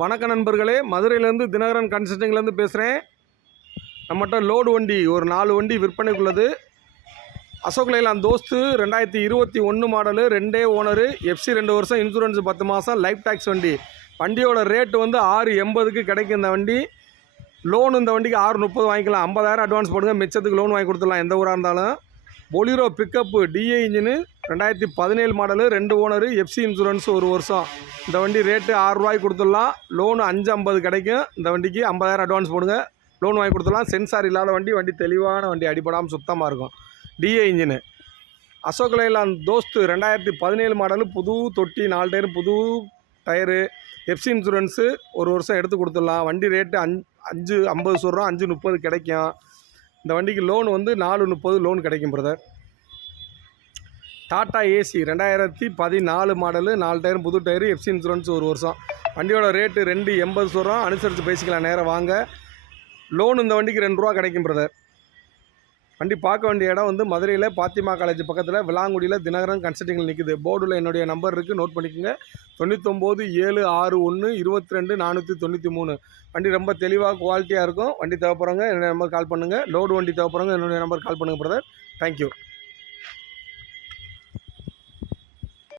வணக்க நண்பர்களே, மதுரையிலேருந்து தினகரன் கன்சல்டிங்லேருந்து பேசுகிறேன். நம்மகிட்ட லோடு வண்டி ஒரு 4 வண்டி விற்பனைக்குள்ளது. Ashok Leyland Dost 2021 model, 2 owner, FC 2 வருஷம், இன்சூரன்ஸ் 10 மாதம், லைஃப் டேக்ஸ் வண்டி. வண்டியோட ரேட்டு வந்து 680க்கு கிடைக்கும். இந்த வண்டி லோன் இந்த வண்டிக்கு 630 வாங்கிக்கலாம். 50,000 அட்வான்ஸ் போடுங்க, மிச்சத்துக்கு லோன் வாங்கி கொடுத்துடலாம் எந்த ஊராக இருந்தாலும். Bolero pickup DI engine, 2017 model, 2 owner, FC insurance 1 வருஷம். இந்த வண்டி ரேட்டு 6 ரூபாய்க்கு கொடுத்துடலாம். லோனு 550 கிடைக்கும். இந்த வண்டிக்கு 50,000 அட்வான்ஸ் போடுங்க, லோன் வாங்கி கொடுத்துடலாம். சென்சார் இல்லாத வண்டி, வண்டி தெளிவான வண்டி, அடிப்படாமல் சுத்தமாக இருக்கும். TA engine. Ashok Leyland Dost 2017 model, புது தொட்டி, 4 டயரு, புது டயரு, எஃப்சி இன்சூரன்ஸு 1 வருஷம் எடுத்து கொடுத்துடலாம். வண்டி ரேட்டு 550 சொல்கிறோம், 530 கிடைக்கும். இந்த வண்டிக்கு லோன் வந்து 430 லோன் கிடைக்கும் பிரதர். டாட்டா ஏசி 2014 மாடலு, 4 டயரும் புது டயரு, எஃப்சி இன்சூரன்ஸ் 1 வருஷம். வண்டியோட ரேட்டு 280 சொல்கிறோம், அனுசரித்து பேசிக்கலாம், நேரம் வாங்க. லோன் இந்த வண்டிக்கு 2 ரூபா கிடைக்கும் பிரதர். வண்டி பார்க்க வேண்டிய இடம் வந்து மதுரையில் பாத்திமா காலேஜ் பக்கத்தில் விளாங்குடியில் தினகரன் கன்சல்டிங்கில் நிற்குது. போர்டில் என்னுடைய நம்பர் இருக்குது, நோட் பண்ணிக்கோங்க. 9976122493. வண்டி ரொம்ப தெளிவாக குவாலிட்டியாக இருக்கும். வண்டி தேவைப்படுறவங்க என்னுடைய நம்பர் கால் பண்ணுங்கள். லோடு வண்டி தேவைப்படுறவங்க என்னுடைய நம்பர் கால் பண்ணுங்கள் பிரதர். தேங்க்யூ.